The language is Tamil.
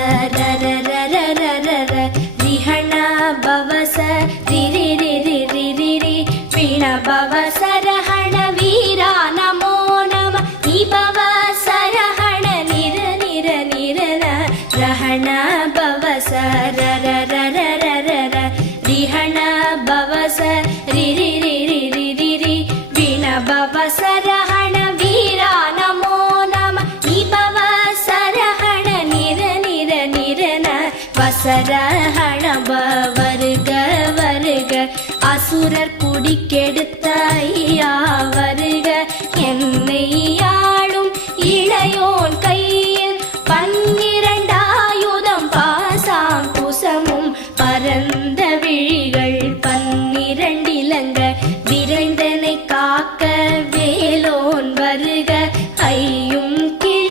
ர ர ர ர ர ர ர ரிஹண பவச ரி ரி ரி ரி ரி ரி ரி வீண பவச ரஹண வீரா நமோ நம நீ பவச ரஹண நிர நிர நிர ரஹண பவச ர ர ர ர ர ர ர ரிஹண பவச ரி ரி ரி ரி ரி ரி ரி வீண பவச ரஹண வீரா நமோ நம நீ பவச ரஹண நிர நிர நிர வசரஹண வருக வருக அசுரர் குடிக்கெடுத்த ஐயா